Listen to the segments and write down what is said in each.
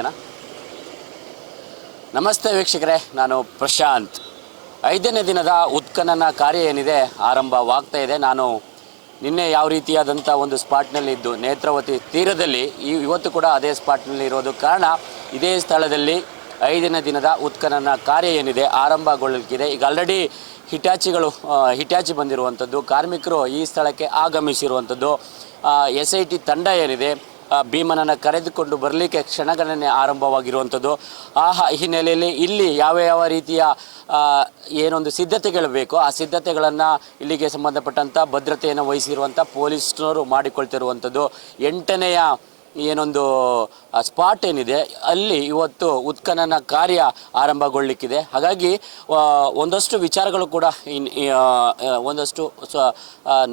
ಓಕೆನಾ? ನಮಸ್ತೆ ವೀಕ್ಷಕರೇ, ನಾನು ಪ್ರಶಾಂತ್. ಐದನೇ ದಿನದ ಉತ್ಖನನ ಕಾರ್ಯ ಏನಿದೆ ಆರಂಭವಾಗ್ತಾ ಇದೆ. ನಾನು ನಿನ್ನೆ ಯಾವ ರೀತಿಯಾದಂಥ ಒಂದು ಸ್ಪಾಟ್ನಲ್ಲಿ ಇದ್ದು, ನೇತ್ರಾವತಿ ತೀರದಲ್ಲಿ, ಈ ಇವತ್ತು ಕೂಡ ಅದೇ ಸ್ಪಾಟ್ನಲ್ಲಿ ಇರೋದು. ಕಾರಣ, ಇದೇ ಸ್ಥಳದಲ್ಲಿ ಐದನೇ ದಿನದ ಉತ್ಖನನ ಕಾರ್ಯ ಏನಿದೆ, ಆರಂಭಗೊಳ್ಳಲಿಕ್ಕಿದೆ. ಈಗ ಆಲ್ರೆಡಿ ಹಿಟಾಚಿಗಳು ಹಿಟಾಚಿ ಬಂದಿರುವಂಥದ್ದು ಕಾರ್ಮಿಕರು ಈ ಸ್ಥಳಕ್ಕೆ ಆಗಮಿಸಿರುವಂಥದ್ದು ಎಸ್ ಐ ಟಿ ತಂಡ ಏನಿದೆ ಭೀಮನನ್ನು ಕರೆದುಕೊಂಡು ಬರಲಿಕ್ಕೆ ಕ್ಷಣಗಣನೆ ಆರಂಭವಾಗಿರುವಂಥದ್ದು. ಆ ಹಿನ್ನೆಲೆಯಲ್ಲಿ ಇಲ್ಲಿ ಯಾವ ಯಾವ ರೀತಿಯ ಏನೊಂದು ಸಿದ್ಧತೆಗಳು ಬೇಕೋ ಆ ಸಿದ್ಧತೆಗಳನ್ನು ಇಲ್ಲಿಗೆ ಸಂಬಂಧಪಟ್ಟಂಥ ಭದ್ರತೆಯನ್ನು ವಹಿಸಿರುವಂಥ ಪೊಲೀಸ್ನವರು ಮಾಡಿಕೊಳ್ತಿರುವಂಥದ್ದು. ಎಂಟನೆಯ ಏನೊಂದು ಸ್ಪಾಟ್ ಏನಿದೆ, ಅಲ್ಲಿ ಇವತ್ತು ಉತ್ಖನನ ಕಾರ್ಯ ಆರಂಭಗೊಳ್ಳಿಕ್ಕಿದೆ. ಹಾಗಾಗಿ ಒಂದಷ್ಟು ವಿಚಾರಗಳು ಕೂಡ ಇನ್ ಒಂದಷ್ಟು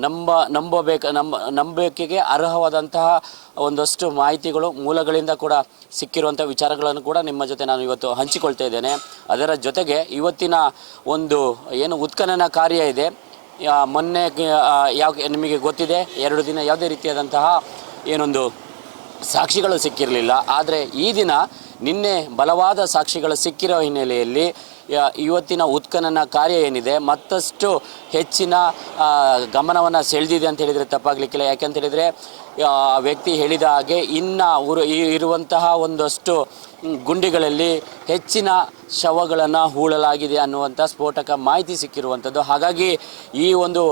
ನಂಬ, ನಂಬಬೇಕ, ನಂಬ ನಂಬಿಕೆಗೆ ಅರ್ಹವಾದಂತಹ ಒಂದಷ್ಟು ಮಾಹಿತಿಗಳು ಮೂಲಗಳಿಂದ ಕೂಡ ಸಿಕ್ಕಿರುವಂಥ ವಿಚಾರಗಳನ್ನು ಕೂಡ ನಿಮ್ಮ ಜೊತೆ ನಾನು ಇವತ್ತು ಹಂಚಿಕೊಳ್ತಾ ಇದ್ದೇನೆ. ಅದರ ಜೊತೆಗೆ ಇವತ್ತಿನ ಒಂದು, ಏನು ಉತ್ಖನನ ಕಾರ್ಯ ಇದೆ. ಮೊನ್ನೆ ಯಾವ, ನಿಮಗೆ ಗೊತ್ತಿದೆ, ಎರಡು ದಿನ ಯಾವುದೇ ರೀತಿಯಾದಂತಹ ಏನೊಂದು ಸಾಕ್ಷಿಗಳು ಸಿಕ್ಕಿರಲಿಲ್ಲ. ಆದರೆ ಈ ದಿನ ನಿನ್ನೆ ಬಲವಾದ ಸಾಕ್ಷಿಗಳು ಸಿಕ್ಕಿರೋ ಹಿನ್ನೆಲೆಯಲ್ಲಿ ಇವತ್ತಿನ ಉತ್ಖನನ ಕಾರ್ಯ ಏನಿದೆ, ಮತ್ತಷ್ಟು ಹೆಚ್ಚಿನ ಗಮನವನ್ನು ಸೆಳೆದಿದೆ ಅಂತ ಹೇಳಿದರೆ ತಪ್ಪಾಗಲಿಕ್ಕಿಲ್ಲ. ಯಾಕೆಂತ ಹೇಳಿದರೆ ವ್ಯಕ್ತಿ ಹೇಳಿದ ಹಾಗೆ ಇನ್ನು ಈ- ಇರುವಂತಹ ಒಂದಷ್ಟು ಗುಂಡಿಗಳಲ್ಲಿ ಹೆಚ್ಚಿನ ಶವಗಳನ್ನು ಹೂಳಲಾಗಿದೆ ಅನ್ನುವಂಥ ಸ್ಫೋಟಕ ಮಾಹಿತಿ ಸಿಕ್ಕಿರುವಂಥದ್ದು ಹಾಗಾಗಿ ಈ ಒಂದು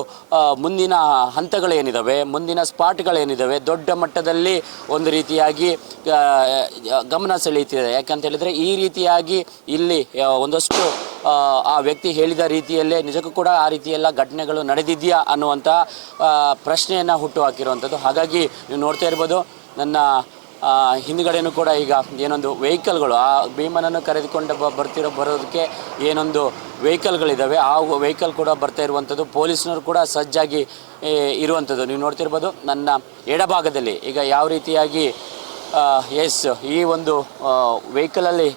ಮುಂದಿನ ಹಂತಗಳೇನಿದ್ದಾವೆ ಮುಂದಿನ ಸ್ಪಾಟ್ಗಳೇನಿದ್ದಾವೆ ದೊಡ್ಡ ಮಟ್ಟದಲ್ಲಿ ಒಂದು ರೀತಿಯಾಗಿ ಗಮನ ಸೆಳೆಯುತ್ತಿದೆ. ಯಾಕಂತ ಹೇಳಿದರೆ ಈ ರೀತಿಯಾಗಿ ಇಲ್ಲಿ ಒಂದಷ್ಟು ಆ, ವ್ಯಕ್ತಿ ಹೇಳಿದ ರೀತಿಯಲ್ಲೇ ನಿಜಕ್ಕೂ ಕೂಡ ಆ ರೀತಿಯೆಲ್ಲ ಘಟನೆಗಳು ನಡೆದಿದೆಯಾ ಅನ್ನುವಂಥ ಪ್ರಶ್ನೆಯನ್ನು ಹುಟ್ಟು ಹಾಕಿರುವಂಥದ್ದು ಹಾಗಾಗಿ ನೀವು ನೋಡ್ತಾ ಇರ್ಬೋದು ನನ್ನ ಹಿಂದುಗಡೆನೂ ಕೂಡ ಈಗ ಏನೊಂದು ವೆಹಿಕಲ್ಗಳು ಆ ಭೀಮನನ್ನು ಕರೆದುಕೊಂಡು ಬರ್ತಿರೋ ಬರೋದಕ್ಕೆ ಏನೊಂದು ವೆಹಿಕಲ್ಗಳಿದ್ದಾವೆ ಆ ವೆಹಿಕಲ್ ಕೂಡ ಬರ್ತಾ ಇರುವಂಥದ್ದು ಪೊಲೀಸ್ನವರು ಕೂಡ ಸಜ್ಜಾಗಿ ಇರುವಂಥದ್ದು ನೀವು ನೋಡ್ತಿರ್ಬೋದು ನನ್ನ ಎಡಭಾಗದಲ್ಲಿ ಈಗ ಯಾವ ರೀತಿಯಾಗಿ ಎಸ್ ಈ ಒಂದು ವೆಹಿಕಲಲ್ಲಿ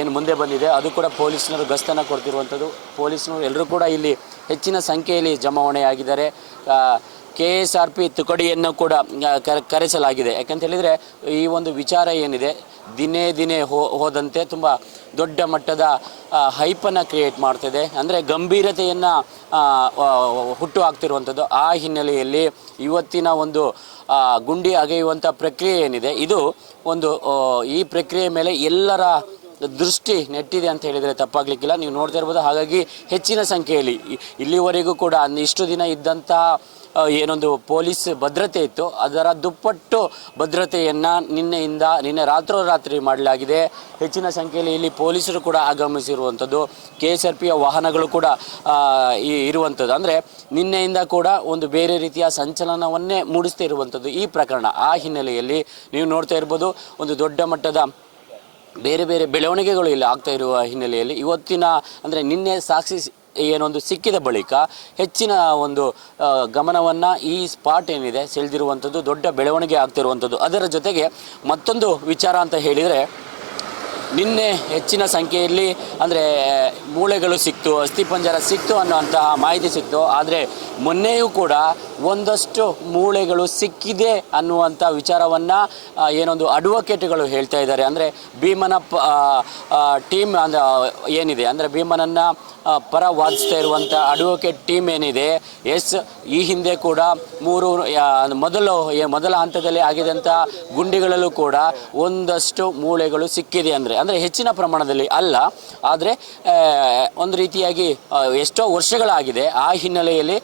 ಏನು ಮುಂದೆ ಬಂದಿದೆ. ಅದು ಕೂಡ ಪೊಲೀಸ್ನವರು ಗಸ್ತನ್ನು ಕೊಡ್ತಿರುವಂಥದ್ದು. ಪೊಲೀಸ್ನವರು ಎಲ್ಲರೂ ಕೂಡ ಇಲ್ಲಿ ಹೆಚ್ಚಿನ ಸಂಖ್ಯೆಯಲ್ಲಿ ಜಮಾವಣೆಯಾಗಿದ್ದಾರೆ. ಕೆ ಎಸ್ ಆರ್ ಪಿ ತುಕಡಿಯನ್ನು ಕೂಡ ಕರೆಸಲಾಗಿದೆ. ಯಾಕಂತ ಹೇಳಿದರೆ ಈ ಒಂದು ವಿಚಾರ ಏನಿದೆ? ದಿನೇ ದಿನೇ ಹೋದಂತೆ ತುಂಬ ದೊಡ್ಡ ಮಟ್ಟದ ಹೈಪನ್ನು ಕ್ರಿಯೇಟ್ ಮಾಡ್ತಿದೆ. ಅಂದರೆ ಗಂಭೀರತೆಯನ್ನು ಹುಟ್ಟು ಹಾಕ್ತಿರುವಂಥದ್ದು ಆ ಹಿನ್ನೆಲೆಯಲ್ಲಿ ಇವತ್ತಿನ ಒಂದು ಗುಂಡಿ ಅಗೆಯುವಂಥ ಪ್ರಕ್ರಿಯೆ ಏನಿದೆ ಇದು ಒಂದು ಈ ಪ್ರಕ್ರಿಯೆ ಮೇಲೆ ಎಲ್ಲರ ದೃಷ್ಟಿ ನೆಟ್ಟಿದೆ ಅಂತ ಹೇಳಿದರೆ ತಪ್ಪಾಗಲಿಕ್ಕಿಲ್ಲ. ನೀವು ನೋಡ್ತಾ ಇರ್ಬೋದು ಹಾಗಾಗಿ ಹೆಚ್ಚಿನ ಸಂಖ್ಯೆಯಲ್ಲಿ ಇಲ್ಲಿವರೆಗೂ ಕೂಡ ಇಷ್ಟು ದಿನ ಇದ್ದಂತಹ ಆ, ಏನೊಂದು ಪೊಲೀಸ್ ಭದ್ರತೆ ಇತ್ತು. ಅದರ ದುಪ್ಪಟ್ಟು ಭದ್ರತೆಯನ್ನು ನಿನ್ನೆಯಿಂದ ನಿನ್ನೆ ರಾತ್ರೋರಾತ್ರಿ ಮಾಡಲಾಗಿದೆ. ಹೆಚ್ಚಿನ ಸಂಖ್ಯೆಯಲ್ಲಿ ಇಲ್ಲಿ ಪೊಲೀಸರು ಕೂಡ ಆಗಮಿಸಿರುವಂಥದ್ದು. ಕೆ ಎಸ್ ಆರ್ ಪಿಯ ವಾಹನಗಳು ಕೂಡ ಇರುವಂಥದ್ದು. ಅಂದರೆ ನಿನ್ನೆಯಿಂದ ಕೂಡ ಒಂದು ಬೇರೆ ರೀತಿಯ ಸಂಚಲನವನ್ನೇ ಮೂಡಿಸ್ತಾ ಇರುವಂಥದ್ದು ಈ ಪ್ರಕರಣ. ಆ ಹಿನ್ನೆಲೆಯಲ್ಲಿ ನೀವು ನೋಡ್ತಾ ಇರ್ಬೋದು, ಒಂದು ದೊಡ್ಡ ಮಟ್ಟದ ಬೇರೆ ಬೇರೆ ಬೆಳವಣಿಗೆಗಳು ಇಲ್ಲಿ ಆಗ್ತಾ ಇರುವ ಹಿನ್ನೆಲೆಯಲ್ಲಿ ಇವತ್ತಿನ, ಅಂದರೆ ನಿನ್ನೆ ಸಾಕ್ಷಿ ಏನೊಂದು ಸಿಕ್ಕಿದ ಬಳಿಕ ಹೆಚ್ಚಿನ ಒಂದು ಗಮನವನ್ನು ಈ ಸ್ಪಾಟ್ ಏನಿದೆ ಸೆಳೆದಿರುವಂಥದ್ದು ದೊಡ್ಡ ಬೆಳವಣಿಗೆ ಆಗ್ತಿರುವಂಥದ್ದು ಅದರ ಜೊತೆಗೆ ಮತ್ತೊಂದು ವಿಚಾರ ಅಂತ ಹೇಳಿದರೆ, ನಿನ್ನೆ ಹೆಚ್ಚಿನ ಸಂಖ್ಯೆಯಲ್ಲಿ ಅಂದರೆ, ಮೂಳೆಗಳು ಸಿಕ್ತು, ಅಸ್ಥಿಪಂಜರ ಸಿಕ್ತು ಅನ್ನುವಂತಹ ಮಾಹಿತಿ ಸಿಕ್ತು. ಆದರೆ ಮೊನ್ನೆಯೂ ಕೂಡ ಒಂದಷ್ಟು ಮೂಳೆಗಳು ಸಿಕ್ಕಿದೆ ಅನ್ನುವಂಥ ವಿಚಾರವನ್ನು ಏನೊಂದು ಅಡ್ವೊಕೇಟ್ಗಳು ಹೇಳ್ತಾ ಇದ್ದಾರೆ. ಅಂದರೆ ಭೀಮನ ಪ ಟೀಮ್ ಅಂದ್ರೆ ಏನಿದೆ? ಅಂದರೆ ಭೀಮನನ್ನು ಪರ ವಾದಿಸ್ತಾ ಇರುವಂಥ ಅಡ್ವೊಕೇಟ್ ಟೀಮ್ ಏನಿದೆ? ಎಸ್, ಈ ಹಿಂದೆ ಕೂಡ ಮೂರು ಮೊದಲು ಮೊದಲ ಹಂತದಲ್ಲಿ ಆಗಿದಂಥ ಗುಂಡಿಗಳಲ್ಲೂ ಕೂಡ ಒಂದಷ್ಟು ಮೂಳೆಗಳು ಸಿಕ್ಕಿದೆ ಅಂದರೆ. ಅಂದರೆ ಹೆಚ್ಚಿನ ಪ್ರಮಾಣದಲ್ಲಿ ಅಲ್ಲ. ಆದರೆ ಒಂದು ರೀತಿಯಾಗಿ ಎಷ್ಟೋ ವರ್ಷಗಳಾಗಿದೆ. ಆ ಹಿನ್ನೆಲೆಯಲ್ಲಿ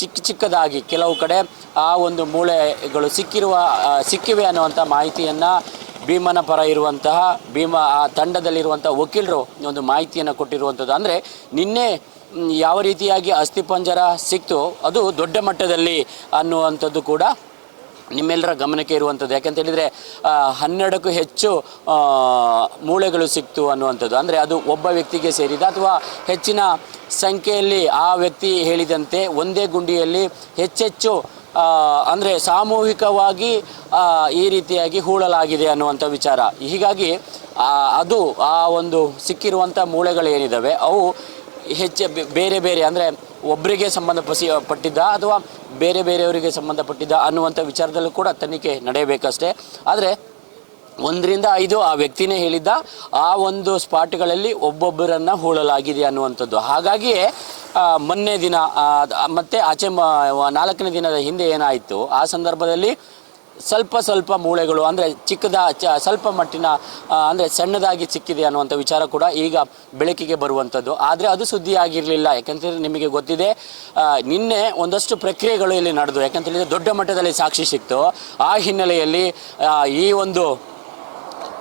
ಚಿಕ್ಕ ಚಿಕ್ಕ ಚಿಕ್ಕದಾಗಿ ಕೆಲವು ಕಡೆ ಆ ಒಂದು ಮೂಳೆಗಳು ಸಿಕ್ಕಿರುವ ಸಿಕ್ಕಿವೆ ಅನ್ನುವಂಥ ಮಾಹಿತಿಯನ್ನು ಭೀಮನ ಪರ ಇರುವಂತಹ, ಭೀಮ, ಆ, ತಂಡದಲ್ಲಿರುವಂಥ ವಕೀಲರು ಒಂದು ಮಾಹಿತಿಯನ್ನು ಕೊಟ್ಟಿರುವಂಥದ್ದು. ಅಂದರೆ ನಿನ್ನೆ ಯಾವ ರೀತಿಯಾಗಿ ಅಸ್ಥಿಪಂಜರ ಸಿಕ್ತು, ಅದು ದೊಡ್ಡ ಮಟ್ಟದಲ್ಲಿ ಅನ್ನುವಂಥದ್ದು ಕೂಡ ನಿಮ್ಮೆಲ್ಲರ ಗಮನಕ್ಕೆ ಇರುವಂಥದ್ದು. ಯಾಕಂತ ಹೇಳಿದರೆ ಹನ್ನೆರಡಕ್ಕೂ ಹೆಚ್ಚು ಮೂಳೆಗಳು ಸಿಕ್ತು ಅನ್ನುವಂಥದ್ದು. ಅಂದರೆ ಅದು ಒಬ್ಬ ವ್ಯಕ್ತಿಗೆ ಸೇರಿದ ಅಥವಾ ಹೆಚ್ಚಿನ ಸಂಖ್ಯೆಯಲ್ಲಿ ಆ ವ್ಯಕ್ತಿ ಹೇಳಿದಂತೆ ಒಂದೇ ಗುಂಡಿಯಲ್ಲಿ ಹೆಚ್ಚೆಚ್ಚು ಅಂದರೆ ಸಾಮೂಹಿಕವಾಗಿ ಈ ರೀತಿಯಾಗಿ ಹೂಳಲಾಗಿದೆ ಅನ್ನುವಂಥ ವಿಚಾರ. ಹೀಗಾಗಿ ಅದು, ಆ ಒಂದು ಸಿಕ್ಕಿರುವಂಥ ಮೂಳೆಗಳೇನಿದ್ದಾವೆ ಅವು ಹೆಚ್ಚು ಬೇರೆ ಬೇರೆ, ಅಂದರೆ ಒಬ್ಬರಿಗೆ ಸಂಬಂಧಪಸಿ, ಪಟ್ಟಿದ್ದ ಅಥವಾ ಬೇರೆ ಬೇರೆಯವರಿಗೆ ಸಂಬಂಧಪಟ್ಟಿದ್ದ ಅನ್ನುವಂಥ ವಿಚಾರದಲ್ಲೂ ಕೂಡ ತನಿಖೆ ನಡೆಯಬೇಕಷ್ಟೇ. ಆದರೆ ಒಂದರಿಂದ ಐದು ಆ ವ್ಯಕ್ತಿನೇ ಹೇಳಿದ್ದ, ಆ ಒಂದು ಸ್ಪಾಟ್ಗಳಲ್ಲಿ ಒಬ್ಬೊಬ್ಬರನ್ನು ಹೂಳಲಾಗಿದೆ ಅನ್ನುವಂಥದ್ದು. ಹಾಗಾಗಿಯೇ ಮೊನ್ನೆ ದಿನ ಮತ್ತೆ ಆಚೆ ನಾಲ್ಕನೇ ದಿನದ ಹಿಂದೆ ಏನಾಯಿತು? ಆ ಸಂದರ್ಭದಲ್ಲಿ ಸ್ವಲ್ಪ ಸ್ವಲ್ಪ ಮೂಳೆಗಳು, ಅಂದರೆ ಚಿಕ್ಕದ ಚ, ಸ್ವಲ್ಪ ಮಟ್ಟಿನ ಅಂದರೆ ಸಣ್ಣದಾಗಿ ಸಿಕ್ಕಿದೆ ಅನ್ನುವಂಥ ವಿಚಾರ ಕೂಡ ಈಗ ಬೆಳಕಿಗೆ ಬರುವಂಥದ್ದು ಆದರೆ ಅದು ಸುದ್ದಿ ಆಗಿರಲಿಲ್ಲ ಯಾಕಂತೇಳಿ ನಿಮಗೆ ಗೊತ್ತಿದೆ ನಿನ್ನೆ ಒಂದಷ್ಟು ಪ್ರಕ್ರಿಯೆಗಳು ಇಲ್ಲಿ ನಡೆದು ಯಾಕಂತೇಳಿದ್ರೆ ದೊಡ್ಡ ಮಟ್ಟದಲ್ಲಿ ಸಾಕ್ಷಿ ಸಿಕ್ತು. ಆ ಹಿನ್ನೆಲೆಯಲ್ಲಿ ಈ ಒಂದು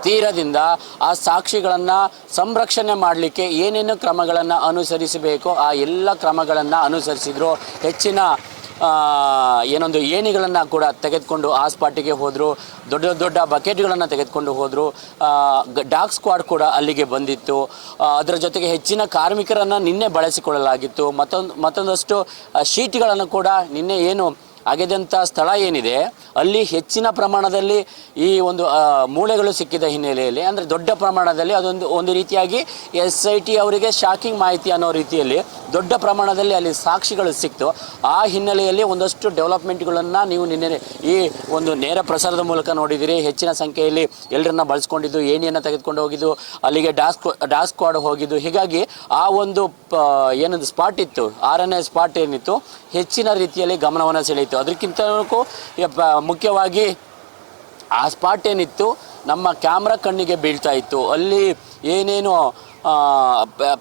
ತೀರದಿಂದ ಆ ಸಾಕ್ಷಿಗಳನ್ನು ಸಂರಕ್ಷಣೆ ಮಾಡಲಿಕ್ಕೆ ಏನೇನು ಕ್ರಮಗಳನ್ನು ಅನುಸರಿಸಬೇಕು, ಆ ಎಲ್ಲ ಕ್ರಮಗಳನ್ನು ಅನುಸರಿಸಿದ್ರು. ಹೆಚ್ಚಿನ ಏನೊಂದು ಏಣಿಗಳನ್ನು ಕೂಡ ತೆಗೆದುಕೊಂಡು ಆ ಸ್ಪಾಟಿಗೆ ಹೋದರು, ದೊಡ್ಡ ದೊಡ್ಡ ಬಕೆಟ್ಗಳನ್ನು ತೆಗೆದುಕೊಂಡು ಹೋದರು ಡಾಗ್ ಸ್ಕ್ವಾಡ್ ಕೂಡ ಅಲ್ಲಿಗೆ ಬಂದಿತ್ತು. ಅದರ ಜೊತೆಗೆ ಹೆಚ್ಚಿನ ಕಾರ್ಮಿಕರನ್ನು ನಿನ್ನೆ ಬಳಸಿಕೊಳ್ಳಲಾಗಿತ್ತು. ಮತ್ತೊಂದು, ಮತ್ತೊಂದಷ್ಟು ಶೀಟ್ಗಳನ್ನು ಕೂಡ ನಿನ್ನೆ ಏನು ಅಗೆದಂಥ ಸ್ಥಳ ಏನಿದೆ, ಅಲ್ಲಿ ಹೆಚ್ಚಿನ ಪ್ರಮಾಣದಲ್ಲಿ ಈ ಒಂದು ಮೂಳೆಗಳು ಸಿಕ್ಕಿದ ಹಿನ್ನೆಲೆಯಲ್ಲಿ, ಅಂದರೆ ದೊಡ್ಡ ಪ್ರಮಾಣದಲ್ಲಿ ಅದೊಂದು, ಒಂದು ರೀತಿಯಾಗಿ ಎಸ್ ಐ ಟಿ ಅವರಿಗೆ ಶಾಕಿಂಗ್ ಮಾಹಿತಿ ಅನ್ನೋ ರೀತಿಯಲ್ಲಿ ದೊಡ್ಡ ಪ್ರಮಾಣದಲ್ಲಿ ಅಲ್ಲಿ ಸಾಕ್ಷಿಗಳು ಸಿಕ್ತು. ಆ ಹಿನ್ನೆಲೆಯಲ್ಲಿ ಒಂದಷ್ಟು ಡೆವಲಪ್ಮೆಂಟ್ಗಳನ್ನು ನೀವು ನಿನ್ನೆ ಈ ಒಂದು ನೇರ ಪ್ರಸಾರದ ಮೂಲಕ ನೋಡಿದಿರಿ. ಹೆಚ್ಚಿನ ಸಂಖ್ಯೆಯಲ್ಲಿ ಎಲ್ಲರನ್ನ ಬಳಸ್ಕೊಂಡಿದ್ದು, ಏಣಿಯನ್ನು ತೆಗೆದುಕೊಂಡು ಹೋಗಿದ್ದು, ಅಲ್ಲಿಗೆ ಡಾಸ್ಕ್ ಡಾಸ್ಕ್ವಾಡ್ ಸ್ಕ್ವಾಡ್ ಹೋಗಿದ್ದು. ಹೀಗಾಗಿ ಆ ಒಂದು ಏನದು ಸ್ಪಾಟ್ ಇತ್ತು, ಆರನೇ ಸ್ಪಾಟ್ ಏನಿತ್ತು, ಹೆಚ್ಚಿನ ರೀತಿಯಲ್ಲಿ ಗಮನವನ್ನು ಸೆಳೆಯಿತು ಅದಕ್ಕಿಂತಲೂ ಮುಖ್ಯವಾಗಿ ಆ ಸ್ಪಾಟ್ ಏನಿತ್ತು ನಮ್ಮ ಕ್ಯಾಮ್ರಾ ಕಣ್ಣಿಗೆ ಬೀಳ್ತಾ ಇತ್ತು. ಅಲ್ಲಿ ಏನೇನು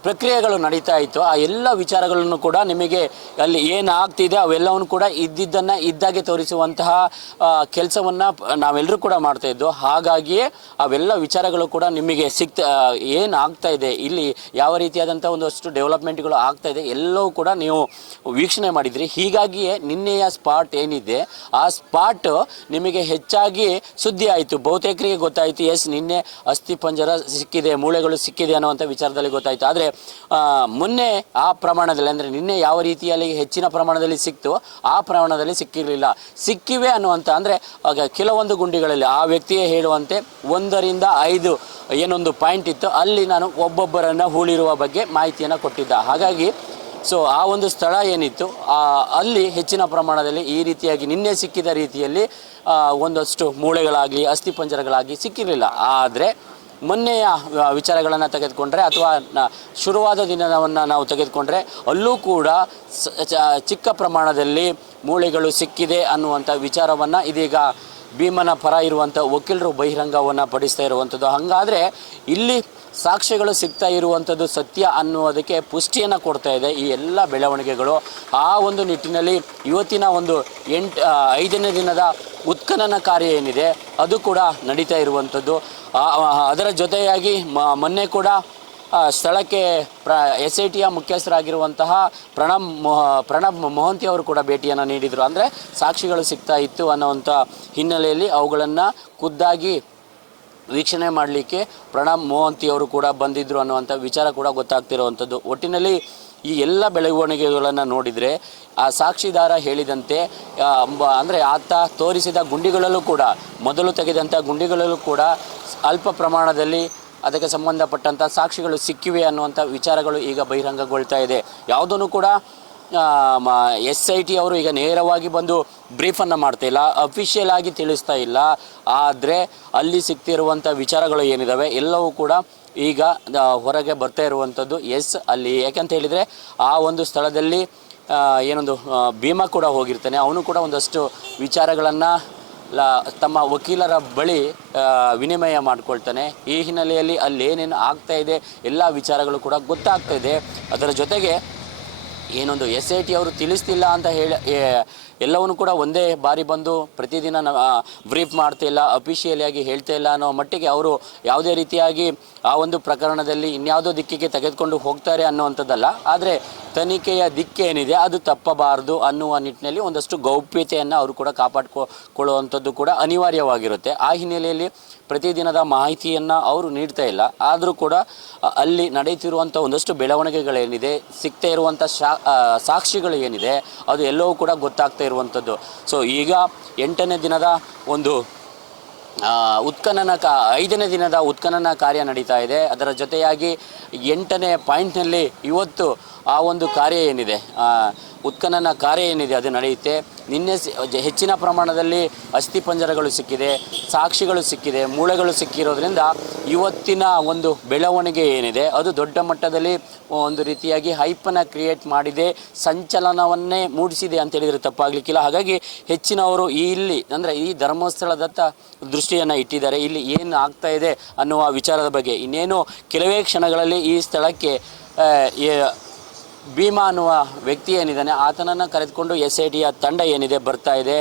ಪ್ರಕ್ರಿಯೆಗಳು ನಡೀತಾ ಇತ್ತು. ಆ ಎಲ್ಲ ವಿಚಾರಗಳನ್ನು ಕೂಡ ನಿಮಗೆ ಅಲ್ಲಿ ಏನು ಆಗ್ತಿದೆ ಅವೆಲ್ಲವನ್ನು ಕೂಡ ಇದ್ದಿದ್ದನ್ನು ಇದ್ದಾಗೆ ತೋರಿಸುವಂತಹ ಕೆಲಸವನ್ನು ನಾವೆಲ್ಲರೂ ಕೂಡ ಮಾಡ್ತಾ ಇದ್ದು. ಹಾಗಾಗಿಯೇ ಅವೆಲ್ಲ ವಿಚಾರಗಳು ಕೂಡ ನಿಮಗೆ ಸಿಗ್ತಾ ಏನು ಆಗ್ತಾ ಇದೆ, ಇಲ್ಲಿ ಯಾವ ರೀತಿಯಾದಂಥ ಒಂದಷ್ಟು ಡೆವಲಪ್ಮೆಂಟ್ಗಳು ಆಗ್ತಾ ಇದೆ, ಎಲ್ಲವೂ ಕೂಡ ನೀವು ವೀಕ್ಷಣೆ ಮಾಡಿದ್ರಿ. ಹೀಗಾಗಿಯೇ ನಿನ್ನೆಯ ಸ್ಪಾಟ್ ಏನಿದೆ, ಆ ಸ್ಪಾಟ್ ನಿಮಗೆ ಹೆಚ್ಚಾಗಿ ಸುದ್ದಿ ಆಯಿತು ಬಹುತೇಕರಿಗೆ ಗೊತ್ತಾಯಿತು, ಎಸ್, ನಿನ್ನೆ ಅಸ್ಥಿ ಪಂಜರ ಸಿಕ್ಕಿದೆ, ಮೂಳೆಗಳು ಸಿಕ್ಕಿದೆ ಅನ್ನುವಂಥ ವಿಚಾರದಲ್ಲಿ ಗೊತ್ತಾಯಿತು. ಆದರೆ ಮೊನ್ನೆ ಆ ಪ್ರಮಾಣದಲ್ಲಿ, ಅಂದರೆ ನಿನ್ನೆ ಯಾವ ರೀತಿಯಲ್ಲಿ ಹೆಚ್ಚಿನ ಪ್ರಮಾಣದಲ್ಲಿ ಸಿಕ್ತು, ಆ ಪ್ರಮಾಣದಲ್ಲಿ ಸಿಕ್ಕಿರಲಿಲ್ಲ. ಸಿಕ್ಕಿವೆ ಅನ್ನುವಂಥ ಅಂದರೆ ಕೆಲವೊಂದು ಗುಂಡಿಗಳಲ್ಲಿ ಆ ವ್ಯಕ್ತಿಯೇ ಹೇಳುವಂತೆ ಒಂದರಿಂದ ಐದು ಏನೊಂದು ಪಾಯಿಂಟ್ ಇತ್ತು. ಅಲ್ಲಿ ನಾನು ಒಬ್ಬೊಬ್ಬರನ್ನು ಹೂಳಿರುವ ಬಗ್ಗೆ ಮಾಹಿತಿಯನ್ನು ಕೊಟ್ಟಿದ್ದ. ಹಾಗಾಗಿ, ಸೊ, ಆ ಒಂದು ಸ್ಥಳ ಏನಿತ್ತು ಅಲ್ಲಿ ಹೆಚ್ಚಿನ ಪ್ರಮಾಣದಲ್ಲಿ ಈ ರೀತಿಯಾಗಿ ನಿನ್ನೆ ಸಿಕ್ಕಿದ ರೀತಿಯಲ್ಲಿ ಒಂದಷ್ಟು ಮೂಳೆಗಳಾಗಲಿ ಅಸ್ಥಿಪಂಜರಗಳಾಗಿ ಸಿಕ್ಕಿರಲಿಲ್ಲ. ಆದರೆ ಮೊನ್ನೆಯ ವಿಚಾರಗಳನ್ನು ತೆಗೆದುಕೊಂಡ್ರೆ ಅಥವಾ ಶುರುವಾದ ದಿನವನ್ನು ನಾವು ತೆಗೆದುಕೊಂಡ್ರೆ ಅಲ್ಲೂ ಕೂಡ ಚಿಕ್ಕ ಪ್ರಮಾಣದಲ್ಲಿ ಮೂಳೆಗಳು ಸಿಕ್ಕಿದೆ ಅನ್ನುವಂಥ ವಿಚಾರವನ್ನು ಇದೀಗ ಭೀಮನ ಪರ ಇರುವಂಥ ವಕೀಲರು ಬಹಿರಂಗವನ್ನು ಪಡಿಸ್ತಾ ಇರುವಂಥದ್ದು ಹಾಗಾದರೆ ಇಲ್ಲಿ ಸಾಕ್ಷ್ಯಗಳು ಸಿಗ್ತಾ ಇರುವಂಥದ್ದು ಸತ್ಯ ಅನ್ನುವುದಕ್ಕೆ ಪುಷ್ಟಿಯನ್ನು ಕೊಡ್ತಾ ಇದೆ ಈ ಎಲ್ಲ ಬೆಳವಣಿಗೆಗಳು. ಆ ಒಂದು ನಿಟ್ಟಿನಲ್ಲಿ ಇವತ್ತಿನ ಒಂದು ಎಂಟು ಐದನೇ ದಿನದ ಉತ್ಖನನ ಕಾರ್ಯ ಏನಿದೆ ಅದು ಕೂಡ ನಡೀತಾ ಇರುವಂಥದ್ದು ಅದರ ಜೊತೆಯಾಗಿ ಮೊನ್ನೆ ಕೂಡ ಸ್ಥಳಕ್ಕೆ ಪ್ರ ಎಸ್ ಐ ಟಿಯ ಮುಖ್ಯಸ್ಥರಾಗಿರುವಂತಹ ಪ್ರಣಬ್ ಮೊಹ ಪ್ರಣಬ್ ಮೊಹಂತಿ ಅವರು ಕೂಡ ಭೇಟಿಯನ್ನು ನೀಡಿದರು. ಅಂದರೆ ಸಾಕ್ಷಿಗಳು ಸಿಗ್ತಾ ಇತ್ತು ಅನ್ನೋವಂಥ ಹಿನ್ನೆಲೆಯಲ್ಲಿ ಅವುಗಳನ್ನು ಖುದ್ದಾಗಿ ವೀಕ್ಷಣೆ ಮಾಡಲಿಕ್ಕೆ ಪ್ರಣಬ್ ಮೋಹಂತಿ ಅವರು ಕೂಡ ಬಂದಿದ್ದರು ಅನ್ನುವಂಥ ವಿಚಾರ ಕೂಡ ಗೊತ್ತಾಗ್ತಿರುವಂಥದ್ದು ಒಟ್ಟಿನಲ್ಲಿ ಈ ಎಲ್ಲ ಬೆಳವಣಿಗೆಗಳನ್ನು ನೋಡಿದರೆ ಆ ಸಾಕ್ಷಿದಾರ ಹೇಳಿದಂತೆ ಅಂದರೆ ಆತ ತೋರಿಸಿದ ಗುಂಡಿಗಳಲ್ಲೂ ಕೂಡ, ಮೊದಲು ತೆಗೆದಂಥ ಗುಂಡಿಗಳಲ್ಲೂ ಕೂಡ ಅಲ್ಪ ಪ್ರಮಾಣದಲ್ಲಿ ಅದಕ್ಕೆ ಸಂಬಂಧಪಟ್ಟಂಥ ಸಾಕ್ಷಿಗಳು ಸಿಕ್ಕಿವೆ ಅನ್ನುವಂಥ ವಿಚಾರಗಳು ಈಗ ಬಹಿರಂಗಗೊಳ್ತಾ ಇದೆ. ಯಾವುದನ್ನು ಕೂಡ ಎಸ್ ಐ ಟಿ ಅವರು ಈಗ ನೇರವಾಗಿ ಬಂದು ಬ್ರೀಫನ್ನು ಮಾಡ್ತಾ ಇಲ್ಲ ಅಫಿಷಿಯಲ್ ಆಗಿ ತಿಳಿಸ್ತಾ ಇಲ್ಲ. ಆದರೆ ಅಲ್ಲಿ ಸಿಗ್ತಿರುವಂಥ ವಿಚಾರಗಳು ಏನಿದ್ದಾವೆ ಎಲ್ಲವೂ ಕೂಡ ಈಗ ಹೊರಗೆ ಬರ್ತಾ ಇರುವಂಥದ್ದು ಎಸ್ ಅಲ್ಲಿ. ಯಾಕಂತ ಹೇಳಿದರೆ ಆ ಒಂದು ಸ್ಥಳದಲ್ಲಿ ಏನೊಂದು ಭೀಮಾ ಕೂಡ ಹೋಗಿರ್ತಾನೆ. ಅವನು ಕೂಡ ಒಂದಷ್ಟು ವಿಚಾರಗಳನ್ನು ಲ, ತಮ್ಮ ವಕೀಲರ ಬಳಿ ವಿನಿಮಯ ಮಾಡ್ಕೊಳ್ತಾನೆ. ಈ ಹಿನ್ನೆಲೆಯಲ್ಲಿ ಅಲ್ಲಿ ಏನೇನು ಆಗ್ತಾ ಇದೆ, ಎಲ್ಲ ವಿಚಾರಗಳು ಕೂಡ ಗೊತ್ತಾಗ್ತಾ ಇದೆ. ಅದರ ಜೊತೆಗೆ ಏನೊಂದು ಎಸ್ ಐ ಟಿ ಅವರು ತಿಳಿಸ್ತಿಲ್ಲ ಅಂತ ಹೇಳಿ ಎಲ್ಲವನ್ನು ಕೂಡ ಒಂದೇ ಬಾರಿ ಬಂದು ಪ್ರತಿದಿನ ಬ್ರೀಫ್ ಮಾಡ್ತಾ ಇಲ್ಲ ಅಫಿಷಿಯಲಿಯಾಗಿ ಹೇಳ್ತಾ ಇಲ್ಲ ಅನ್ನೋ ಮಟ್ಟಿಗೆ ಅವರು ಯಾವುದೇ ರೀತಿಯಾಗಿ ಆ ಒಂದು ಪ್ರಕರಣದಲ್ಲಿ ಇನ್ಯಾವುದೋ ದಿಕ್ಕಿಗೆ ತೆಗೆದುಕೊಂಡು ಹೋಗ್ತಾರೆ ಅನ್ನುವಂಥದ್ದಲ್ಲ. ಆದರೆ ತನಿಖೆಯ ದಿಕ್ಕೇನಿದೆ ಅದು ತಪ್ಪಬಾರದು ಅನ್ನುವ ನಿಟ್ಟಿನಲ್ಲಿ ಒಂದಷ್ಟು ಗೌಪ್ಯತೆಯನ್ನು ಅವರು ಕೂಡ ಕಾಪಾಡಿಕೊಳ್ಳುವಂಥದ್ದು ಕೂಡ ಅನಿವಾರ್ಯವಾಗಿರುತ್ತೆ. ಆ ಹಿನ್ನೆಲೆಯಲ್ಲಿ ಪ್ರತಿದಿನದ ಮಾಹಿತಿಯನ್ನು ಅವರು ನೀಡ್ತಾ ಇಲ್ಲ. ಆದರೂ ಕೂಡ ಅಲ್ಲಿ ನಡೆಯುತ್ತಿರುವಂಥ ಒಂದಷ್ಟು ಬೆಳವಣಿಗೆಗಳೇನಿದೆ, ಸಿಗ್ತಾ ಇರುವಂಥ ಸಾಕ್ಷಿಗಳು ಏನಿದೆ, ಅದು ಎಲ್ಲವೂ ಕೂಡ ಗೊತ್ತಾಗ್ತಾ ಇರುವಂಥದ್ದು. ಸೊ ಈಗ ಎಂಟನೇ ದಿನದ ಒಂದು ಉತ್ಖನನ ಕಾ, ಐದನೇ ದಿನದ ಉತ್ಖನನ ಕಾರ್ಯ ನಡೀತಾ ಇದೆ. ಅದರ ಜೊತೆಯಾಗಿ ಎಂಟನೇ ಪಾಯಿಂಟ್ನಲ್ಲಿ ಇವತ್ತು ಆ ಒಂದು ಕಾರ್ಯ ಏನಿದೆ? ಉತ್ಖನನ ಕಾರ್ಯ ಏನಿದೆ? ಅದು ನಡೆಯುತ್ತೆ. ನಿನ್ನೆ ಹೆಚ್ಚಿನ ಪ್ರಮಾಣದಲ್ಲಿ ಅಸ್ಥಿಪಂಜರಗಳು ಸಿಕ್ಕಿದೆ, ಸಾಕ್ಷಿಗಳು ಸಿಕ್ಕಿದೆ, ಮೂಳೆಗಳು ಸಿಕ್ಕಿರೋದ್ರಿಂದ ಇವತ್ತಿನ ಒಂದು ಬೆಳವಣಿಗೆ ಏನಿದೆ, ಅದು ದೊಡ್ಡ ಮಟ್ಟದಲ್ಲಿ ಒಂದು ರೀತಿಯಾಗಿ ಹೈಪನ್ನು ಕ್ರಿಯೇಟ್ ಮಾಡಿದೆ, ಸಂಚಲನವನ್ನೇ ಮೂಡಿಸಿದೆ ಅಂತ ಹೇಳಿದರೆ ತಪ್ಪಾಗಲಿಕ್ಕಿಲ್ಲ. ಹಾಗಾಗಿ ಹೆಚ್ಚಿನವರು ಇಲ್ಲಿ, ಅಂದರೆ ಈ ಧರ್ಮಸ್ಥಳದತ್ತ ದೃಷ್ಟಿಯನ್ನು ಇಟ್ಟಿದ್ದಾರೆ, ಇಲ್ಲಿ ಏನು ಆಗ್ತಾ ಇದೆ ಅನ್ನುವ ವಿಚಾರದ ಬಗ್ಗೆ. ಇನ್ನೇನು, ಕೆಲವೇ ಕ್ಷಣಗಳಲ್ಲಿ ಈ ಸ್ಥಳಕ್ಕೆ ಭೀಮಾ ಅನ್ನುವ ವ್ಯಕ್ತಿ ಏನಿದ್ದಾನೆ, ಆತನನ್ನು ಕರೆದುಕೊಂಡು ಎಸ್ ಐ ಟಿಯ ತಂಡ ಏನಿದೆ, ಬರ್ತಾ ಇದೆ.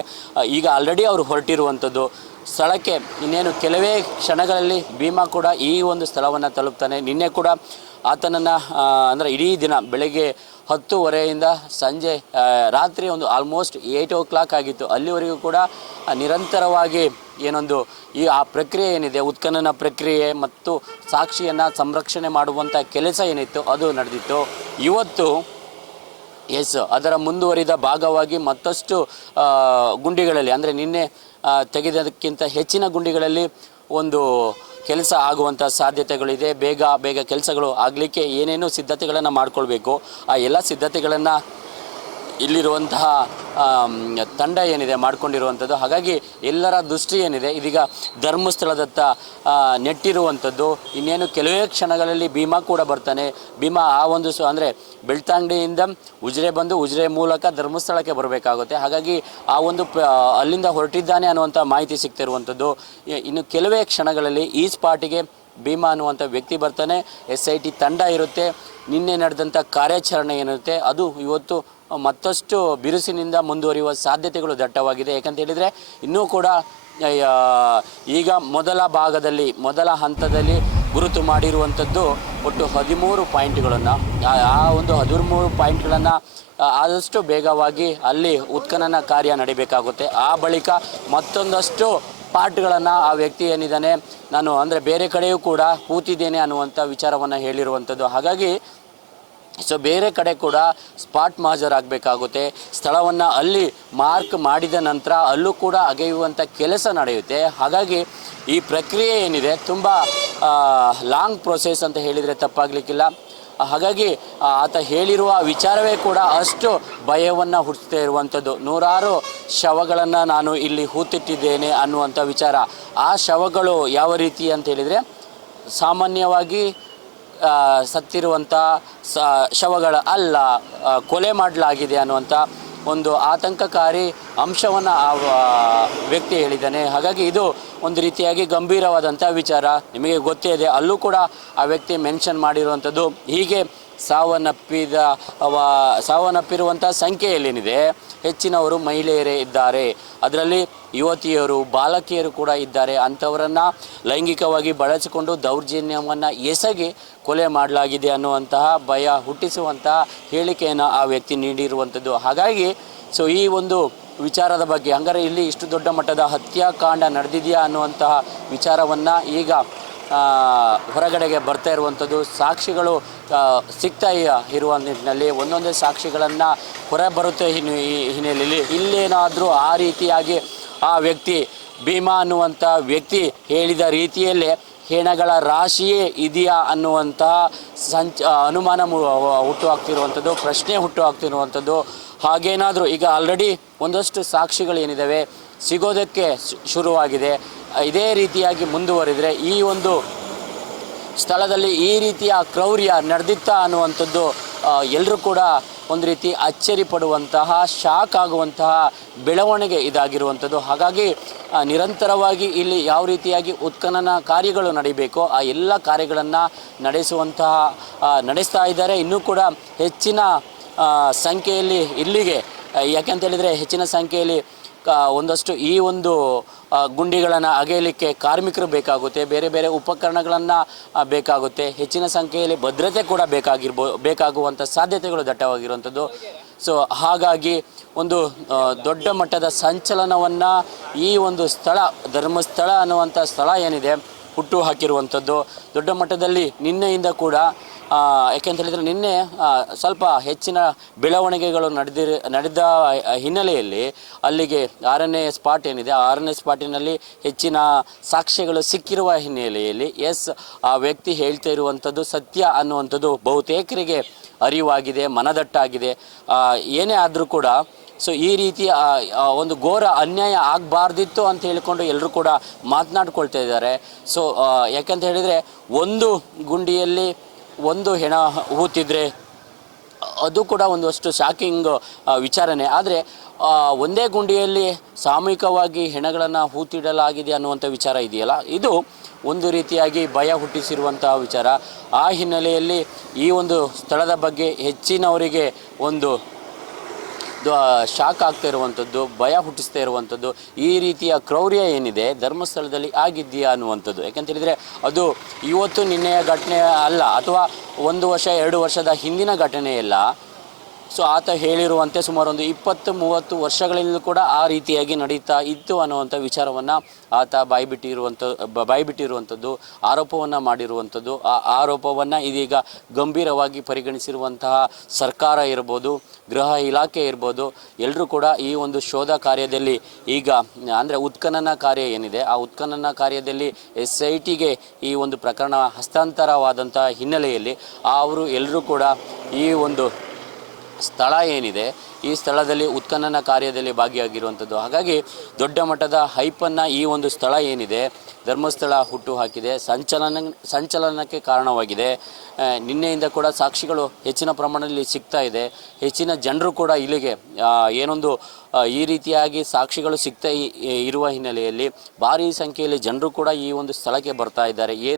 ಈಗ ಆಲ್ರೆಡಿ ಅವರು ಹೊರಟಿರುವಂಥದ್ದು. ಸ್ಥಳಕ್ಕೆ ಇನ್ನೇನು ಕೆಲವೇ ಕ್ಷಣಗಳಲ್ಲಿ ಭೀಮಾ ಕೂಡ ಈ ಒಂದು ಸ್ಥಳವನ್ನು ತಲುಪ್ತಾನೆ. ನಿನ್ನೆ ಕೂಡ ಆತನನ್ನು ಅಂದರೆ ಇಡೀ ದಿನ ಬೆಳಗ್ಗೆ ಹತ್ತುವರೆಯಿಂದ ಸಂಜೆ ರಾತ್ರಿ ಒಂದು ಆಲ್ಮೋಸ್ಟ್ ಏಯ್ಟ್ ಓ ಕ್ಲಾಕ್ ಆಗಿತ್ತು. ಅಲ್ಲಿವರೆಗೂ ಕೂಡ ನಿರಂತರವಾಗಿ ಏನೊಂದು ಈ ಆ ಪ್ರಕ್ರಿಯೆ ಏನಿದೆ, ಉತ್ಖನನ ಪ್ರಕ್ರಿಯೆ ಮತ್ತು ಸಾಕ್ಷಿಯನ್ನು ಸಂರಕ್ಷಣೆ ಮಾಡುವಂಥ ಕೆಲಸ ಏನಿತ್ತು ಅದು ನಡೆದಿತ್ತು. ಇವತ್ತು ಎಸ್, ಅದರ ಮುಂದುವರಿದ ಭಾಗವಾಗಿ ಮತ್ತಷ್ಟು ಗುಂಡಿಗಳಲ್ಲಿ, ಅಂದರೆ ನಿನ್ನೆ ತೆಗೆದಕ್ಕಿಂತ ಹೆಚ್ಚಿನ ಗುಂಡಿಗಳಲ್ಲಿ ಒಂದು ಕೆಲಸ ಆಗುವಂಥ ಸಾಧ್ಯತೆಗಳಿದೆ. ಬೇಗ ಬೇಗ ಕೆಲಸಗಳು ಆಗಲಿಕ್ಕೆ ಏನೇನು ಸಿದ್ಧತೆಗಳನ್ನು ಮಾಡಿಕೊಳ್ಬೇಕು. ಆ ಎಲ್ಲ ಸಿದ್ಧತೆಗಳನ್ನು ಇಲ್ಲಿರುವಂತಹ ತಂಡ ಏನಿದೆ, ಮಾಡಿಕೊಂಡಿರುವಂಥದ್ದು. ಹಾಗಾಗಿ ಎಲ್ಲರ ದೃಷ್ಟಿ ಏನಿದೆ, ಇದೀಗ ಧರ್ಮಸ್ಥಳದತ್ತ ನೆಟ್ಟಿರುವಂಥದ್ದು. ಇನ್ನೇನು ಕೆಲವೇ ಕ್ಷಣಗಳಲ್ಲಿ ಭೀಮಾ ಕೂಡ ಬರ್ತಾನೆ. ಭೀಮಾ ಆ ಒಂದು ಸೊ, ಅಂದರೆ ಬೆಳ್ತಂಗಡಿಯಿಂದ ಉಜಿರೆ ಬಂದು ಉಜಿರೆ ಮೂಲಕ ಧರ್ಮಸ್ಥಳಕ್ಕೆ ಬರಬೇಕಾಗುತ್ತೆ. ಹಾಗಾಗಿ ಆ ಒಂದು ಅಲ್ಲಿಂದ ಹೊರಟಿದ್ದಾನೆ ಅನ್ನುವಂಥ ಮಾಹಿತಿ ಸಿಗ್ತಿರುವಂಥದ್ದು. ಇನ್ನು ಕೆಲವೇ ಕ್ಷಣಗಳಲ್ಲಿ ಈ ಸ್ಪಾಟಿಗೆ ಭೀಮಾ ಅನ್ನುವಂಥ ವ್ಯಕ್ತಿ ಬರ್ತಾನೆ. ಎಸ್ ಐ ಟಿ ತಂಡ ಇರುತ್ತೆ. ನಿನ್ನೆ ನಡೆದಂಥ ಕಾರ್ಯಾಚರಣೆ ಏನಿರುತ್ತೆ, ಅದು ಇವತ್ತು ಮತ್ತಷ್ಟು ಬಿರುಸಿನಿಂದ ಮುಂದುವರಿಯುವ ಸಾಧ್ಯತೆಗಳು ದಟ್ಟವಾಗಿದೆ. ಯಾಕಂತ ಹೇಳಿದರೆ ಇನ್ನೂ ಕೂಡ ಈಗ ಮೊದಲ ಭಾಗದಲ್ಲಿ, ಮೊದಲ ಹಂತದಲ್ಲಿ ಗುರುತು ಮಾಡಿರುವಂಥದ್ದು ಒಟ್ಟು ಹದಿಮೂರು ಪಾಯಿಂಟ್ಗಳನ್ನು. ಆ ಒಂದು ಹದಿಮೂರು ಪಾಯಿಂಟ್ಗಳನ್ನು ಆದಷ್ಟು ಬೇಗವಾಗಿ ಅಲ್ಲಿ ಉತ್ಖನನ ಕಾರ್ಯ ನಡಿಬೇಕಾಗುತ್ತೆ. ಆ ಬಳಿಕ ಮತ್ತೊಂದಷ್ಟು ಪಾರ್ಟ್ಗಳನ್ನು ಆ ವ್ಯಕ್ತಿ ಏನಿದ್ದಾನೆ, ನಾನು ಅಂದರೆ ಬೇರೆ ಕಡೆಯೂ ಕೂಡ ಕೂತಿದ್ದೇನೆ ಅನ್ನುವಂಥ ವಿಚಾರವನ್ನು ಹೇಳಿರುವಂಥದ್ದು. ಹಾಗಾಗಿ ಸೊ ಬೇರೆ ಕಡೆ ಕೂಡ ಸ್ಪಾಟ್ ಹಾಜರಾಗಬೇಕಾಗುತ್ತೆ ಸ್ಥಳವನ್ನು ಅಲ್ಲಿ ಮಾರ್ಕ್ ಮಾಡಿದ ನಂತರ ಅಲ್ಲೂ ಕೂಡ ಅಗೆಯುವಂಥ ಕೆಲಸ ನಡೆಯುತ್ತೆ. ಹಾಗಾಗಿ ಈ ಪ್ರಕ್ರಿಯೆ ಏನಿದೆ, ತುಂಬ ಲಾಂಗ್ ಪ್ರೊಸೆಸ್ ಅಂತ ಹೇಳಿದರೆ ತಪ್ಪಾಗಲಿಕ್ಕಿಲ್ಲ. ಹಾಗಾಗಿ ಆತ ಹೇಳಿರುವ ವಿಚಾರವೇ ಕೂಡ ಅಷ್ಟು ಭಯವನ್ನು ಹುಟ್ಟಿಸ್ತಾ ಇರುವಂಥದ್ದು ನೂರಾರು ಶವಗಳನ್ನು ನಾನು ಇಲ್ಲಿ ಹೂತಿಟ್ಟಿದ್ದೇನೆ ಅನ್ನುವಂಥ ವಿಚಾರ. ಆ ಶವಗಳು ಯಾವ ರೀತಿ ಅಂತ ಹೇಳಿದರೆ, ಸಾಮಾನ್ಯವಾಗಿ ಸತ್ತಿರುವಂಥ ಸ, ಶವಗಳ ಅಲ್ಲ ಕೊಲೆ ಮಾಡಲಾಗಿದೆ ಅನ್ನುವಂಥ ಒಂದು ಆತಂಕಕಾರಿ ಅಂಶವನ್ನು ಆ ವ್ಯಕ್ತಿ ಹೇಳಿದ್ದಾನೆ. ಹಾಗಾಗಿ ಇದು ಒಂದು ರೀತಿಯಾಗಿ ಗಂಭೀರವಾದಂಥ ವಿಚಾರ. ನಿಮಗೆ ಗೊತ್ತೇ ಇದೆ, ಅಲ್ಲೂ ಕೂಡ ಆ ವ್ಯಕ್ತಿ ಮೆನ್ಷನ್ ಮಾಡಿರುವಂಥದ್ದು ಹೀಗೆ ಸಾವನ್ನಪ್ಪಿದ ಸಾವನ್ನಪ್ಪಿರುವಂಥ ಸಂಖ್ಯೆಯಲ್ಲೇನಿದೆ? ಹೆಚ್ಚಿನವರು ಮಹಿಳೆಯರೇ ಇದ್ದಾರೆ. ಅದರಲ್ಲಿ ಯುವತಿಯರು, ಬಾಲಕಿಯರು ಕೂಡ ಇದ್ದಾರೆ. ಅಂಥವರನ್ನು ಲೈಂಗಿಕವಾಗಿ ಬಳಸಿಕೊಂಡು ದೌರ್ಜನ್ಯವನ್ನು ಎಸಗಿ ಕೊಲೆ ಮಾಡಲಾಗಿದೆ ಅನ್ನುವಂತಹ ಭಯ ಹುಟ್ಟಿಸುವಂತಹ ಹೇಳಿಕೆಯನ್ನು ಆ ವ್ಯಕ್ತಿ ನೀಡಿರುವಂಥದ್ದು. ಹಾಗಾಗಿ, ಸೊ ಈ ಒಂದು ವಿಚಾರದ ಬಗ್ಗೆ, ಹಂಗಾರೆ ಇಲ್ಲಿ ಇಷ್ಟು ದೊಡ್ಡ ಮಟ್ಟದ ಹತ್ಯಾಕಾಂಡ ನಡೆದಿದೆಯಾ ಅನ್ನುವಂತಹ ವಿಚಾರವನ್ನು ಈಗ ಹೊರಗಡೆಗೆ ಬರ್ತಾ ಇರುವಂಥದ್ದು. ಸಾಕ್ಷಿಗಳು ಸಿಗ್ತಾ ಇರುವ ನಿಟ್ಟಿನಲ್ಲಿ ಒಂದೊಂದೇ ಸಾಕ್ಷಿಗಳನ್ನು ಹೊರ ಬರುತ್ತೆ ಹಿನ್ನೆಲೆಯಲ್ಲಿ. ಇಲ್ಲೇನಾದರೂ ಆ ರೀತಿಯಾಗಿ ಆ ವ್ಯಕ್ತಿ, ಭೀಮಾ ಅನ್ನುವಂಥ ವ್ಯಕ್ತಿ ಹೇಳಿದ ರೀತಿಯಲ್ಲೇ ಹೆಣಗಳ ರಾಶಿಯೇ ಇದೆಯಾ ಅನ್ನುವಂತಹ ಸಂಚ ಅನುಮಾನ ಮು- ಹುಟ್ಟು ಆಗ್ತಿರುವಂಥದ್ದು ಪ್ರಶ್ನೆ ಹುಟ್ಟು ಆಗ್ತಿರುವಂಥದ್ದು ಹಾಗೇನಾದರೂ ಈಗ ಆಲ್ರೆಡಿ ಒಂದಷ್ಟು ಸಾಕ್ಷಿಗಳು ಏನಿದ್ದಾವೆ ಸಿಗೋದಕ್ಕೆ ಶುರುವಾಗಿದೆ. ಇದೇ ರೀತಿಯಾಗಿ ಮುಂದುವರಿದರೆ ಈ ಒಂದು ಸ್ಥಳದಲ್ಲಿ ಈ ರೀತಿಯ ಕ್ರೌರ್ಯ ನಡೆದಿತ್ತಾ ಅನ್ನುವಂಥದ್ದು ಎಲ್ಲರೂ ಕೂಡ ಒಂದು ರೀತಿ ಅಚ್ಚರಿ ಪಡುವಂತಹ, ಶಾಕ್ ಆಗುವಂತಹ ಬೆಳವಣಿಗೆ ಇದಾಗಿರುವಂಥದ್ದು. ಹಾಗಾಗಿ ನಿರಂತರವಾಗಿ ಇಲ್ಲಿ ಯಾವ ರೀತಿಯಾಗಿ ಉತ್ಖನನ ಕಾರ್ಯಗಳು ನಡೀಬೇಕೋ, ಆ ಎಲ್ಲ ಕಾರ್ಯಗಳನ್ನು ನಡೆಸುವಂತಹ ನಡೆಸ್ತಾ ಇದ್ದಾರೆ. ಇನ್ನೂ ಕೂಡ ಹೆಚ್ಚಿನ ಸಂಖ್ಯೆಯಲ್ಲಿ ಇಲ್ಲಿಗೆ ಯಾಕೆಂತ ಹೇಳಿದರೆ ಹೆಚ್ಚಿನ ಸಂಖ್ಯೆಯಲ್ಲಿ ಒಂದಷ್ಟು ಈ ಒಂದು ಗುಂಡಿಗಳನ್ನು ಅಗೆಯಲಿಕ್ಕೆ ಕಾರ್ಮಿಕರು ಬೇಕಾಗುತ್ತೆ, ಬೇರೆ ಬೇರೆ ಉಪಕರಣಗಳನ್ನು ಬೇಕಾಗುತ್ತೆ. ಹೆಚ್ಚಿನ ಸಂಖ್ಯೆಯಲ್ಲಿ ಭದ್ರತೆ ಕೂಡ ಬೇಕಾಗಿರ್ಬೋ ಬೇಕಾಗುವಂಥ ಸಾಧ್ಯತೆಗಳು ದಟ್ಟವಾಗಿರುವಂಥದ್ದು. ಸೊ ಹಾಗಾಗಿ ಒಂದು ದೊಡ್ಡ ಮಟ್ಟದ ಸಂಚಲನವನ್ನು ಈ ಒಂದು ಸ್ಥಳ, ಧರ್ಮಸ್ಥಳ ಅನ್ನುವಂಥ ಸ್ಥಳ ಏನಿದೆ ಹುಟ್ಟು ಹಾಕಿರುವಂಥದ್ದು. ದೊಡ್ಡ ಮಟ್ಟದಲ್ಲಿ ನಿನ್ನೆಯಿಂದ ಕೂಡ ಯಾಕೆಂತ ಹೇಳಿದರೆ ನಿನ್ನೆ ಸ್ವಲ್ಪ ಹೆಚ್ಚಿನ ಬೆಳವಣಿಗೆಗಳು ನಡೆದಿರ, ನಡೆದ ಹಿನ್ನೆಲೆಯಲ್ಲಿ ಅಲ್ಲಿಗೆ ಆರನೇ ಸ್ಪಾಟ್ ಏನಿದೆ, ಆ ಆರನೇ ಸ್ಪಾಟಿನಲ್ಲಿ ಹೆಚ್ಚಿನ ಸಾಕ್ಷ್ಯಗಳು ಸಿಕ್ಕಿರುವ ಹಿನ್ನೆಲೆಯಲ್ಲಿ ಎಸ್, ಆ ವ್ಯಕ್ತಿ ಹೇಳ್ತಾ ಇರುವಂಥದ್ದು ಸತ್ಯ ಅನ್ನುವಂಥದ್ದು ಬಹುತೇಕರಿಗೆ ಅರಿವಾಗಿದೆ, ಮನದಟ್ಟಾಗಿದೆ. ಏನೇ ಆದರೂ ಕೂಡ ಸೊ ಈ ಆ, ಒಂದು ಘೋರ ಅನ್ಯಾಯ ಆಗಬಾರ್ದಿತ್ತು ಅಂತ ಹೇಳಿಕೊಂಡು ಎಲ್ಲರೂ ಕೂಡ ಮಾತನಾಡ್ಕೊಳ್ತಾ ಇದ್ದಾರೆ. ಸೊ ಯಾಕಂತ ಹೇಳಿದರೆ ಒಂದು ಗುಂಡಿಯಲ್ಲಿ ಒಂದು ಹೆಣ ಹೂತಿದ್ರೆ ಅದು ಕೂಡ ಒಂದಷ್ಟು ಶಾಕಿಂಗ್ ವಿಚಾರನೆ ಆದರೆ ಒಂದೇ ಗುಂಡಿಯಲ್ಲಿ ಸಾಮೂಹಿಕವಾಗಿ ಹೆಣಗಳನ್ನು ಹೂತಿಡಲಾಗಿದೆ ಅನ್ನುವಂಥ ವಿಚಾರ ಇದೆಯಲ್ಲ? ಇದು ಒಂದು ರೀತಿಯಾಗಿ ಭಯ ಹುಟ್ಟಿಸಿರುವಂತಹ ವಿಚಾರ. ಆ ಹಿನ್ನೆಲೆಯಲ್ಲಿ ಈ ಒಂದು ಸ್ಥಳದ ಬಗ್ಗೆ ಹೆಚ್ಚಿನವರಿಗೆ ಒಂದು ಶಾಕ್ ಆಗ್ತಾ ಇರುವಂಥದ್ದು, ಭಯ ಹುಟ್ಟಿಸ್ತಾ ಇರುವಂಥದ್ದು, ಈ ರೀತಿಯ ಕ್ರೌರ್ಯ ಏನಿದೆ, ಧರ್ಮಸ್ಥಳದಲ್ಲಿ ಆಗಿದೆಯಾ ಅನ್ನುವಂಥದ್ದು. ಯಾಕಂತ ಹೇಳಿದರೆ, ಅದು ಇವತ್ತು ನಿನ್ನೆಯ ಘಟನೆ ಅಲ್ಲ, ಅಥವಾ ಒಂದು ವರ್ಷ, ಎರಡು ವರ್ಷದ ಹಿಂದಿನ ಘಟನೆ ಇಲ್ಲ ಸೊ ಆತ ಹೇಳಿರುವಂತೆ ಸುಮಾರು ಒಂದು ಇಪ್ಪತ್ತು ಮೂವತ್ತು ವರ್ಷಗಳಲ್ಲೂ ಕೂಡ ಆ ರೀತಿಯಾಗಿ ನಡೀತಾ ಇತ್ತು ಅನ್ನುವಂಥ ವಿಚಾರವನ್ನು ಆತ ಬಾಯ್ಬಿಟ್ಟಿರುವಂಥ ಬಾಯ್ಬಿಟ್ಟಿರುವಂಥದ್ದು, ಆರೋಪವನ್ನು ಮಾಡಿರುವಂಥದ್ದು. ಆ ಆರೋಪವನ್ನು ಇದೀಗ ಗಂಭೀರವಾಗಿ ಪರಿಗಣಿಸಿರುವಂತಹ ಸರ್ಕಾರ ಇರ್ಬೋದು, ಗೃಹ ಇಲಾಖೆ ಇರ್ಬೋದು ಎಲ್ಲರೂ ಕೂಡ ಈ ಒಂದು ಶೋಧ ಕಾರ್ಯದಲ್ಲಿ ಈಗ, ಅಂದರೆ ಉತ್ಖನನ ಕಾರ್ಯ ಏನಿದೆ, ಆ ಉತ್ಖನನ ಕಾರ್ಯದಲ್ಲಿ ಎಸ್ ಐ ಟಿಗೆ ಈ ಒಂದು ಪ್ರಕರಣ ಹಸ್ತಾಂತರವಾದಂತಹ ಹಿನ್ನೆಲೆಯಲ್ಲಿ ಅವರು ಎಲ್ಲರೂ ಕೂಡ ಈ ಒಂದು ಸ್ಥಳ ಏನಿದೆ, ಈ ಸ್ಥಳದಲ್ಲಿ ಉತ್ಖನನ ಕಾರ್ಯದಲ್ಲಿ ಭಾಗಿಯಾಗಿರುವಂಥದ್ದು. ಹಾಗಾಗಿ ದೊಡ್ಡ ಮಟ್ಟದ ಹೈಪನ್ನು ಈ ಒಂದು ಸ್ಥಳ ಏನಿದೆ, ಧರ್ಮಸ್ಥಳ ಹುಟ್ಟು ಹಾಕಿದೆ, ಸಂಚಲನ, ಸಂಚಲನಕ್ಕೆ ಕಾರಣವಾಗಿದೆ. ನಿನ್ನೆಯಿಂದ ಕೂಡ ಸಾಕ್ಷಿಗಳು ಹೆಚ್ಚಿನ ಪ್ರಮಾಣದಲ್ಲಿ ಸಿಗ್ತಾ ಇದೆ. ಹೆಚ್ಚಿನ ಜನರು ಕೂಡ ಇಲ್ಲಿಗೆ ಏನೊಂದು ಈ ರೀತಿಯಾಗಿ ಸಾಕ್ಷಿಗಳು ಸಿಗ್ತಾ ಇರುವ ಹಿನ್ನೆಲೆಯಲ್ಲಿ ಭಾರಿ ಸಂಖ್ಯೆಯಲ್ಲಿ ಜನರು ಕೂಡ ಈ ಒಂದು ಸ್ಥಳಕ್ಕೆ ಬರ್ತಾ ಇದ್ದಾರೆ.